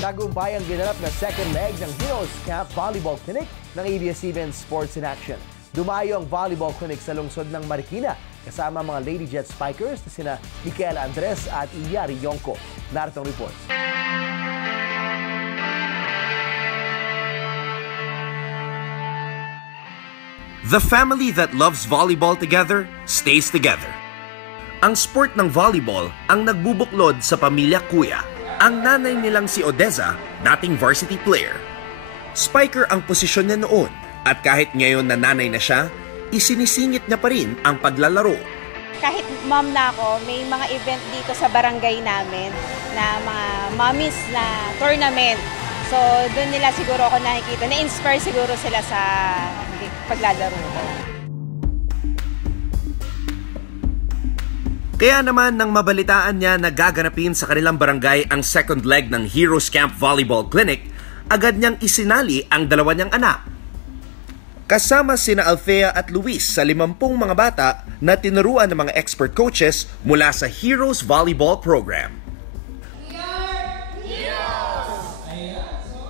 Tagumpay ang ginanap na second leg ng Heroes Camp Volleyball Clinic ng ABS-CBN Sports in Action. Dumayo ang volleyball clinic sa lungsod ng Marikina kasama mga Lady Jet Spikers na sina Micaela Andres at Yari Yonko. Narito ang report. The family that loves volleyball together stays together. Ang sport ng volleyball ang nagbubuklod sa pamilya Kuya. Ang nanay nilang si Odessa, dating varsity player. Spiker ang posisyon niya noon at kahit ngayon na nanay na siya, isinisingit niya pa rin ang paglalaro. Kahit mom na ako, may mga event dito sa barangay namin na mga mommies na tournament. So doon nila siguro ako nakikita, na-inspire siguro sila sa paglalaro ko. Kaya naman nang mabalitaan niya na gaganapin sa kanilang barangay ang second leg ng Heroes Camp Volleyball Clinic, agad niyang isinali ang dalawa niyang anak. Kasama sina Althea at Luis sa 50 mga bata na tinuruan ng mga expert coaches mula sa Heroes Volleyball Program.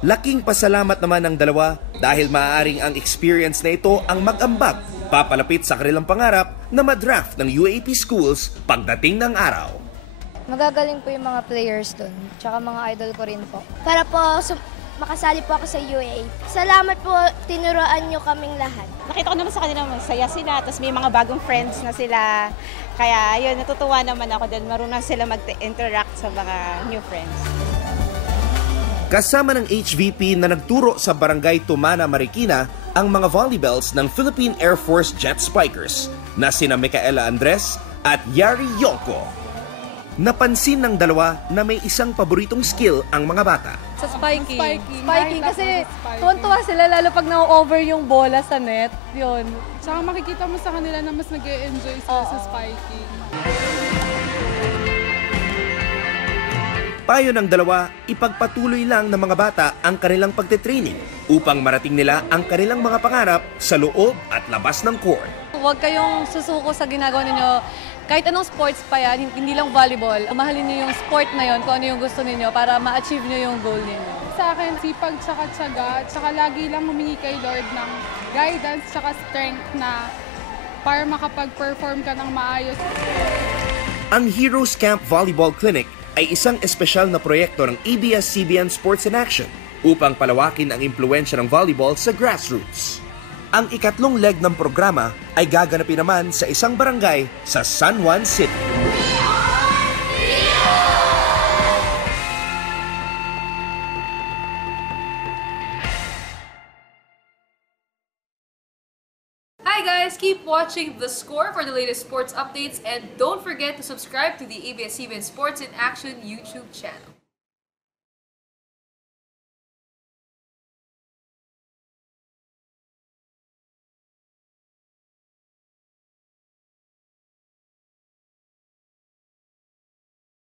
Laking pasalamat naman ng dalawa dahil maaaring ang experience na ito ang mag-ambag papalapit sa kanilang pangarap na madraft ng UAP schools pagdating ng araw. Magagaling po yung mga players doon, tsaka mga idol ko rin po. Para po makasali po ako sa UAA. Salamat po, tinuruan nyo kaming lahat. Nakita ko naman sa kanila, masaya sila, tapos may mga bagong friends na sila. Kaya yun, natutuwa naman ako dahil marunong sila mag-interact sa mga new friends. Kasama ng HVP na nagturo sa Barangay Tumana, Marikina ang mga volleyballs ng Philippine Air Force Jet Spikers na sina Micaela Andres at Yari Yonko. Napansin ng dalawa na may isang paboritong skill ang mga bata. Sa spiking. Spiking kasi tuwan-tuwa sila lalo pag na-over yung bola sa net. Yun. Tsaka makikita mo sa kanila na mas nag-e-enjoy sila sa spiking. Payo ng dalawa, ipagpatuloy lang ng mga bata ang kanilang pagtitraining upang marating nila ang kanilang mga pangarap sa loob at labas ng court. Huwag kayong susuko sa ginagawa ninyo. Kahit anong sports pa yan, hindi lang volleyball. Mahalin niyo yung sport na yon, kung ano yung gusto niyo para ma-achieve niyo yung goal niyo. Sa akin, sipag tsaka tiyaga, tsaka lagi lang humingi kay Lord ng guidance tsaka strength na para makapag-perform ka ng maayos. Ang Heroes Camp Volleyball Clinic ay isang espesyal na proyekto ng ABS-CBN Sports in Action upang palawakin ang impluwensya ng volleyball sa grassroots. Ang ikatlong leg ng programa ay gaganapin naman sa isang barangay sa San Juan City. Hi guys! Keep watching The Score for the latest sports updates and don't forget to subscribe to the ABS-CBN Sports in Action YouTube channel.